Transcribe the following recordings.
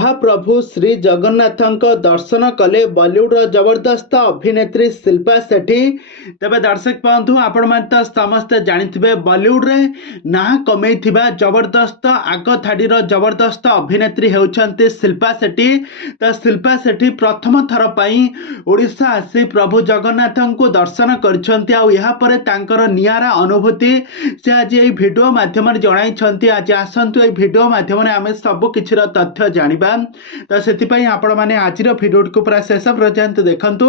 महाप्रभु श्री जगन्नाथଙ୍କ दर्शन कले बॉलीवुड जबरदस्त अभिनेत्री शिल्पा शेट्टी। तेज दर्शक बंधु आपण तो समस्ते जानिथिबे बॉलीवुड रे ना कमई जबरदस्त आग थाड़ीर जबरदस्त अभिनेत्री होउछन्ते शिल्पा शेट्टी। तो शिल्पा शेट्टी प्रथम थर पई ओडिशा आसी प्रभु जगन्नाथଙ୍କୁ दर्शन करछन्ते। आ यहाँ पर तांकर नियारा अनुभूति से आज ये वीडियो माध्यम जणाइछन्ते। आज आसंतु ये वीडियो माध्यम आमे सब किछिर तथ्य जानिबा। तो से आपण मैंने आज वीडियो को पूरा शेष पर्यंत देखंतु।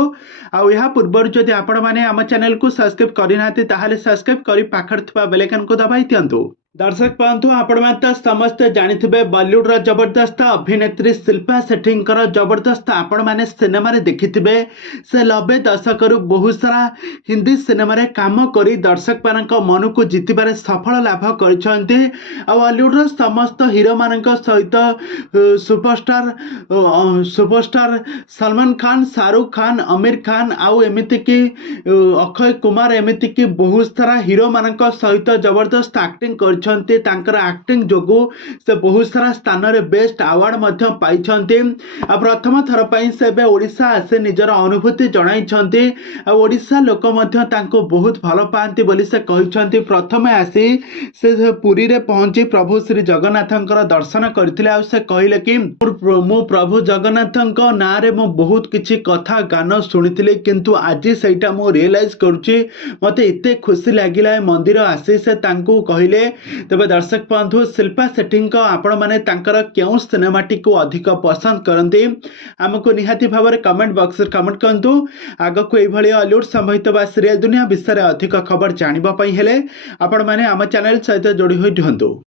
आ पूर्व जदि आपण मैंने आम चैनल को सब्सक्राइब करना ताहले सब्सक्राइब करी पाखर थिबा बेल आइकन को दबाई दियंतु। दर्शक बंधु आपण तो समस्ते जानिथिबे बॉलीवुड रा जबरदस्त अभिनेत्री शिल्पा शेट्टी जबरदस्त आपण मैंने सिनेमा देखिथिबे। से 90 दशक बहुत सारा हिंदी सिनेमा रे काम करी दर्शक मानक मन को जितबारे सफल लाभ करछन्ते। आ बॉलीवुड रा समस्त हीरो मानक सहित सुपरस्टार सलमान खान, शाहरुख खान, आमिर खान आउ एमिति की अक्षय कुमार एमिति की बहुत सारा हीरो मानक सहित जबरदस्त एक्टिंग कर एक्टिंग जोगु से बहुत सारा स्थान रे बेस्ट अवार्ड मध्य पाइछन्ते। आ प्रथम थर पई से ओडिशा आसे निजर अनुभूति जणाइछन्ते। आ ओडिशा लोक मध्य तांको बहुत भल पाती बोली से कहिछन्ते। प्रथम आसी से पुरी रे पहुंची प्रभु श्री जगन्नाथंकर दर्शन करथिले। आ से कहिले कि मु प्रभु जगन्नाथंक ना रे मु बहुत किछि कथा गान सुनिथिले, किंतु आज सेटा मु रियलाइज करूची मते एते खुशी लागिला मंदिर आसी से तांको कहिले। तेज दर्शक बंधु शिल्पा शेट्टी आपण मैंने क्यों सिनेमाटी को अधिक पसंद करते आमको निहाती भाव में कमेंट बॉक्स में कमेंट करंतु। आग को ये हॉलीवुड संबंधित बा सीरियल दुनिया विषय अधिक खबर जानापी हेले आपण मैंने आम चैनल सहित जोड़ी हुई रुहतु।